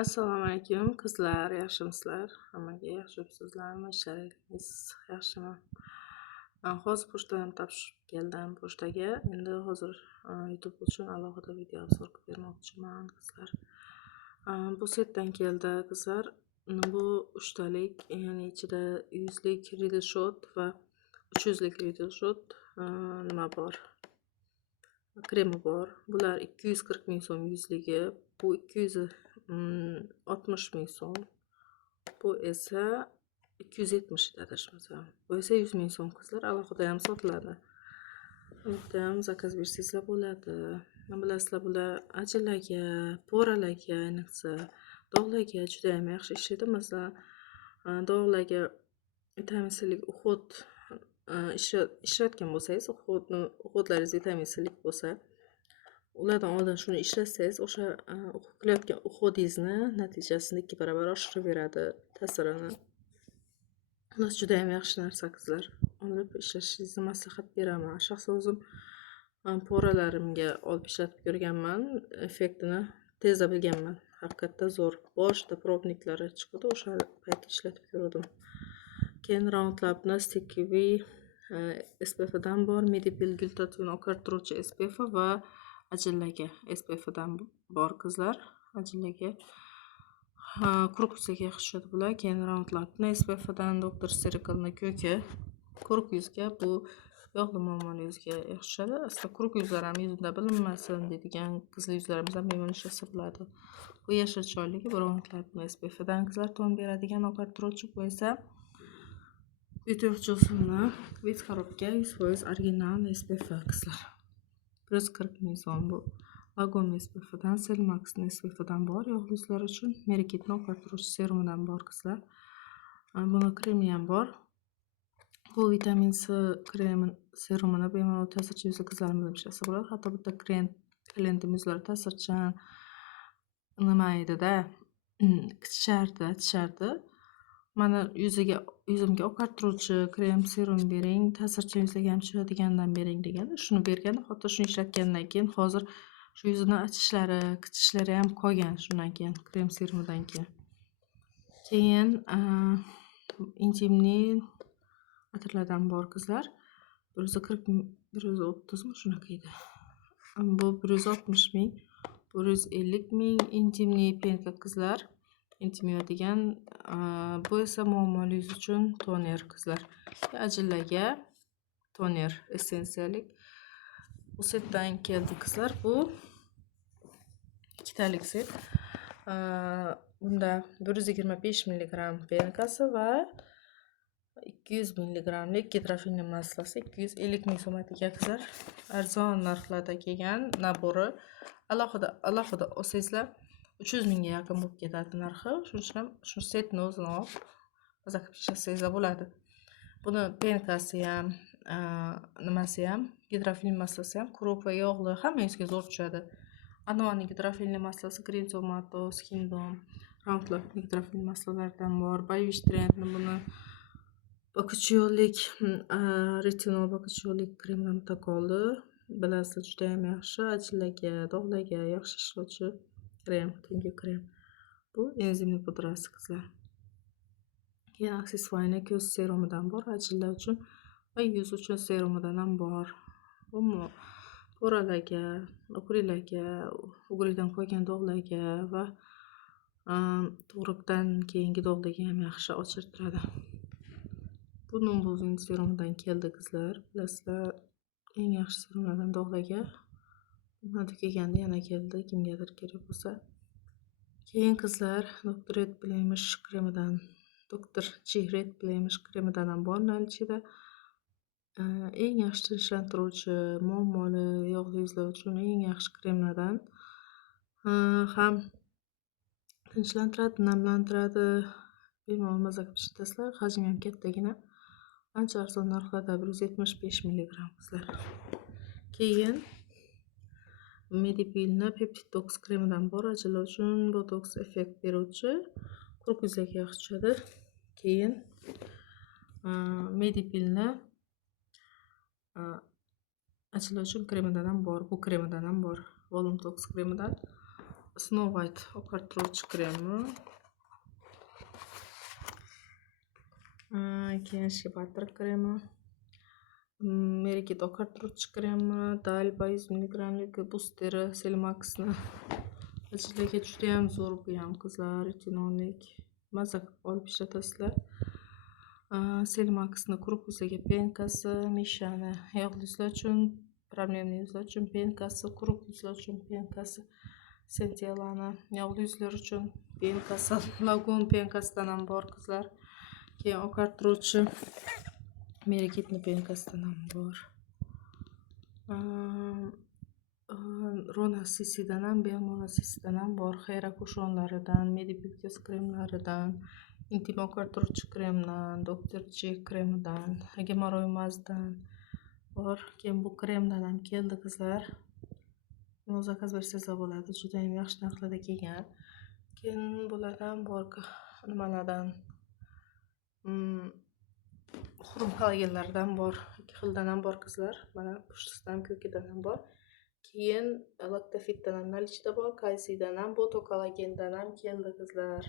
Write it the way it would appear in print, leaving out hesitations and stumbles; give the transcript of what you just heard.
Assalomu alaykum qizlar, yaxshimisizlar? Hammaga yaxshi yuribsizlarmi? Ishlaringiz yaxshimi? Hozir pochtadan topshirib keldim pochtaga. Endi hozir YouTube uchun alohida video obzor qilib bermoqchiman qizlar. Bu setdan keldi qizlar. Bu 3 talik, ya'ni ichida 100 lik riddle shot va 300 lik riddle shot nima bor? Kremi bor. Bular 240 ming so'm 100 ligi. Bu 260 ming so'm. Bu esa 270 adashmasam. Bu esa 100 ming so'm qizlar. Alohida ham sotiladi. Alohida ham zakaz bersangizlar bo'ladi. Nima bilasizlar, bular ajinlarga, poralarga, ayniqsa dog'larga juda ham yaxshi ishlaydi. Masalan, dog'larga vitamin C-lik uhud ishlatgan bo'lsangiz, uhudlaringiz vitamin C-lik bo'lsa, ulardan oldin shuni ishlatsangiz, o'sha qilayotgan uhudingizni natijasini 2 barobar oshirib beradi ta'sirini. Xullas juda ham yaxshi narsa qizlar. Olib ishlatishingizni maslahat beraman. Shaxsan o'zim poralarimga olib ishlatib ko'rganman, effektini tezda bilganman. Haqiqatda zo'r. Boshida probniklari chiqdi, o'sha payt ishlatib ko'rdim. Keyin Roundlab'ni Sticky SPF dan bor, Medipil glutatyon oqartiruvchi SPF va ajinlarga SPF dan bor qizlar. Ajinlarga quruq yuzga yaxshi tushadi bular. Keyin Roundlab'ni SPF dan Dr. Circle'ni ko'ki quruq yuzga, bu yog'li muammoli yuzga yaxshi tushadi. Aslida quruq yuzlar ham yuzda bilinmasin deydigan qizli yuzlarimiz ham bemalol ishlasa bo'ladi. Bu yashil choyligi, bu Roundlab'ni SPF dan qizlar ton beradigan oqartiruvchi, bu esa Beauty Johnson Wet korobka 100% original SPF qizlar. 140 ming so'm bu. Lagom SPF dan, Selmax SPF dan bor, yog'li yuzlar uchun. Merikitni oqartiruvchi serumidan bor qizlar. Buni kremi ham bor. Bu vitamin C kremi serumini bemalol ta'sirchi yuzli qizlarimiz ham ishlasa bo'ladi. Hatto bitta klientim yuzlari ta'sirchan nima edi-da, aytishardi. Mana yuzimga oqartiruvchi krem serum bering, ta'sirchi yuzlarga ham tushadigandan bering deganda, shuni berganda, hatto shuni ishlatgandan keyin hozir shu yuzini achishlari, qichishlar ham qolgan shundan keyin, krem serumidan keyin. Keyin intimniy atirlardan bor qizlar. 130 mi shunaqa edi. Bu 160 ming, 150 ming intimniy penka qizlar. Intimniy degan, bu esa muammoli yuz uchun toner qizlar. Ajinlarga toner essensiyalik. Bu setdan keldi qizlar. Bu 2 talik set. Bunda 125 mg penkasi va 200 mg gidrofilli maslasi 250 ming so'm ekan qizlar. Arzon narxlarda kelgan nabori alohida olsangizlar 300 mingga yaqin bo'lib ketadi narxi. Shuning uchun ham shu setni o'zini olib maza qilib ishlatsangiz bo'ladi. Buni penkasi ham, nimasi ham, gidrofilli maslasi ham quruq va yog'li, hamma yuzga zo'r tushadi. Anovaning gidrofilli maslasi Green Tomato, Skin Dome, Roundlab gidrofilli maslalardan bor. Bayish Trendni buni bakıcıyollik, retinol bakıcıyollik kremidan qoldi. Bilasizlar, juda ham yaxshi, ajinlarga, dog'larga yaxshi ishlovchi krem, tungi krem. Bu enzimli pudrasi qizlar. Keyin aksessuarni ko'z serumidan bor, ajinlar uchun va yuz uchun serumidan ham bor. Bu poralarga, ugridan qolgan dog'larga va tug'ruqdan keyingi dog'larga ham yaxshi ochirtiradi. Bu Numbuzin serumidan keldi qizlar. Bilasizlar, eng yaxshi serumlardan dog'larga. Bundan kelganda yana keldi, kimgadir kerak bo'lsa. Keyin qizlar Dr. Red Blemish kremidan, Dr. G Red Blemish kremidan ham bor ichida. Eng yaxshi tinchlantiruvchi, muammoli yog'li yuzlar uchun eng yaxshi kremlardan. Ham tinchlantiradi, namlantiradi. Bemalol maza qilib ishlatasizlar. Hajmi ham kattagina. Ancha arzon narxlarda 175 mg qizlar. Keyin Medipilni Peptidox kremidan bor, ajinlar uchun botoks effekt beruvchi, quruq yuzlarga yaxshi tushadi. Keyin Medipilni ajinlar uchun kremidan ham bor, bu kremidan ham bor, Volumtox kremidan. Snow White oqartiruvchi kremi. Keyin Shea Butter kremi. Merikit oqartiruvchi kremi. Dalba 100 mg boosteri Selmax'ni. Ichidagiga juda ham zo'r bu ham qizlar, retinollik. Maza qilib olib ishlatasizlar. Selmax'ni quruq yuzlarga penkasi, Mishani yog'li yuzlar uchun, problemli yuzlar uchun penkasi, quruq yuzlar uchun penkasi, Centella'ni yog'li yuzlar uchun penkasi, Lagoon penkasidan ham bor qizlar. Keyin oqartiruvchi Merikitni penkasidan ham bor. Rona Sisidan ham, Belmona Sisidan ham bor. Hera kushonlaridan, Medibiotics kremlaridan, intim oqartiruvchi kremdan, Dr. J kremidan, gemoroy mazdan bor. Keyin bu kremdan ham keldi qizlar. Buni zakaz bersangizlar bo'ladi. Juda ham yaxshi narxlarda kelgan. Keyin bulardan bor nimalardan xurum kollagenlardan bor. Ikki xildan ham bor qizlar. Mana pushtidan, ko'kidan ham bor. Keyin Lactafitdan ham nalichda bor, kalsiydan ham, botokollagendan ham keldi qizlar.